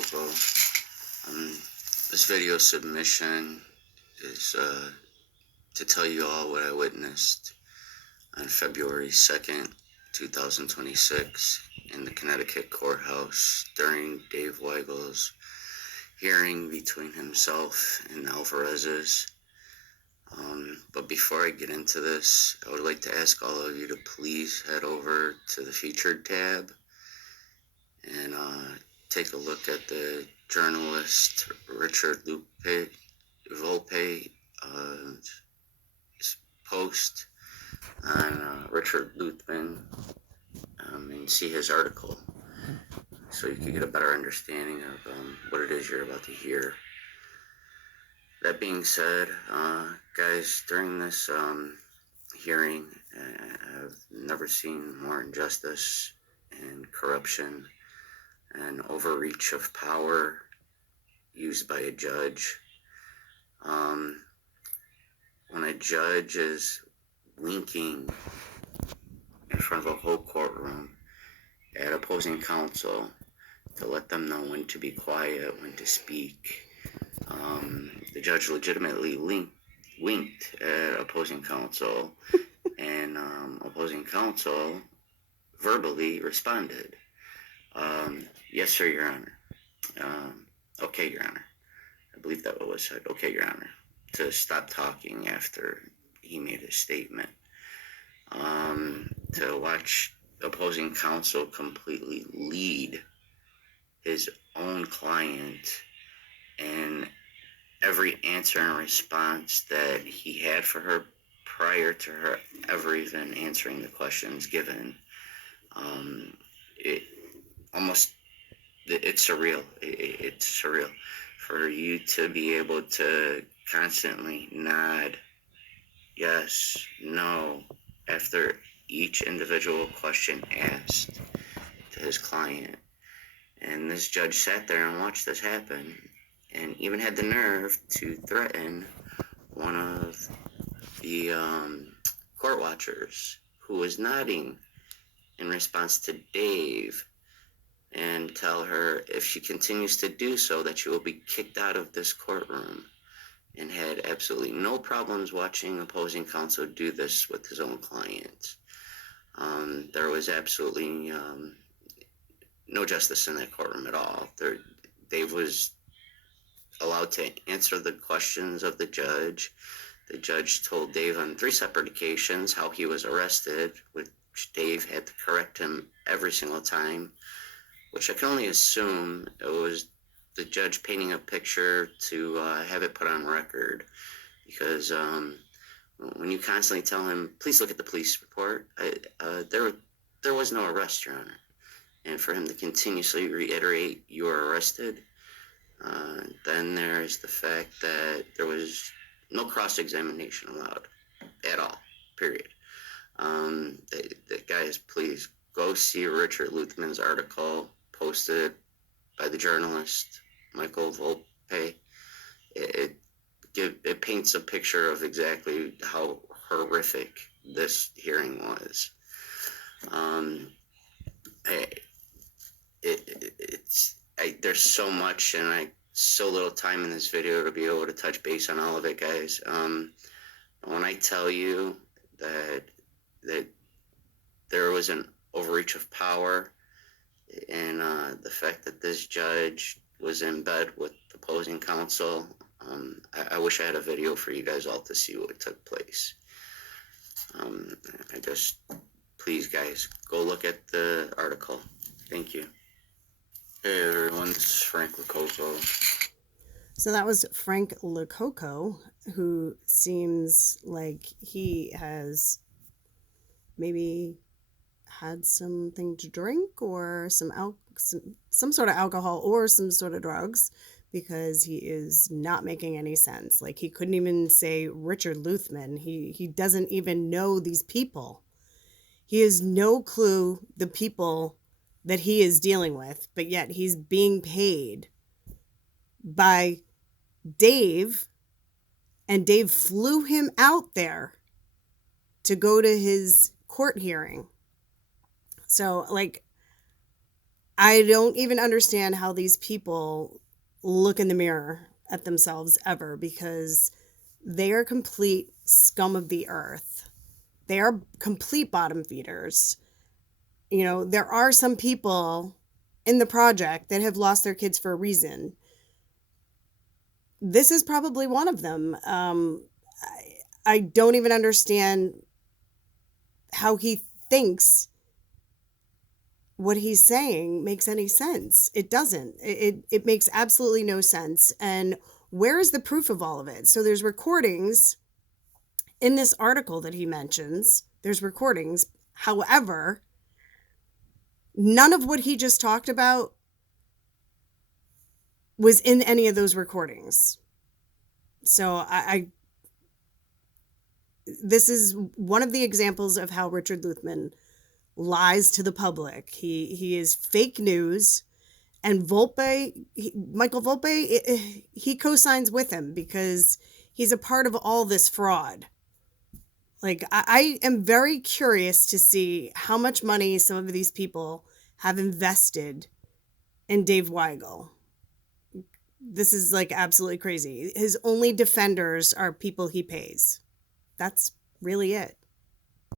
LaCooCoo. This video submission is to tell you all what I witnessed on February 2nd, 2026 in the Connecticut courthouse during Dave Weigel's hearing between himself and Alvarez's. But before I get into this, I would like to ask all of you to please head over to the featured tab and take a look at the journalist Richard Volpe post on Richard Luthman and see his article so you can get a better understanding of what it is you're about to hear. That being said, guys, during this hearing, I've never seen more injustice and corruption and overreach of power used by a judge. When a judge is winking in front of a whole courtroom at opposing counsel to let them know when to be quiet, when to speak, the judge legitimately winked at opposing counsel, and opposing counsel verbally responded, yes, sir, Your Honor. Okay, Your Honor. I believe that was said. Okay, Your Honor. To stop talking after he made his statement. To watch opposing counsel completely lead his own client and every answer and response that he had for her prior to her ever even answering the questions given. It's surreal. It's surreal for you to be able to constantly nod yes, no, after each individual question asked to his client. And this judge sat there and watched this happen and even had the nerve to threaten one of the court watchers who was nodding in response to Dave and tell her if she continues to do so that she will be kicked out of this courtroom, and had absolutely no problems watching opposing counsel do this with his own client. There was absolutely no justice in that courtroom at all. Dave was allowed to answer the questions of the judge. The judge told Dave on 3 separate occasions how he was arrested, which Dave had to correct him every single time, which I can only assume it was the judge painting a picture to have it put on record, because when you constantly tell him, please look at the police report, there was no arrest, Your Honor. And for him to continuously reiterate, you are arrested, then there's the fact that there was no cross-examination allowed at all, period. The guys, please go see Richard Luthman's article posted by the journalist Michael Volpe. It paints a picture of exactly how horrific this hearing was. There's so much, and so little time in this video to be able to touch base on all of it, guys. When I tell you that there was an overreach of power, and the fact that this judge was in bed with opposing counsel, I wish I had a video for you guys all to see what took place. Please, guys, go look at the article. Thank you. Hey, everyone, this is Frank LaCooCoo. So that was Frank LaCooCoo, who seems like he has maybe had something to drink or some sort of alcohol or some sort of drugs, because he is not making any sense. Like, he couldn't even say Richard Luthman. He doesn't even know these people. He has no clue the people that he is dealing with, but yet he's being paid by Dave, and Dave flew him out there to go to his court hearing. So, like, I don't even understand how these people look in the mirror at themselves ever, because they are complete scum of the earth. They are complete bottom feeders. You know, there are some people in the project that have lost their kids for a reason. This is probably one of them. I don't even understand how he thinks what he's saying makes any sense. It doesn't. It makes absolutely no sense. And where is the proof of all of it? So there's recordings in this article that he mentions. There's recordings. However, none of what he just talked about was in any of those recordings. So this is one of the examples of how Richard Luthman lies to the public. He is fake news, and Michael Volpe, he co-signs with him because he's a part of all this fraud. Like, I am very curious to see how much money some of these people have invested in Dave Weigel. This is like absolutely crazy. His only defenders are people he pays. That's really it.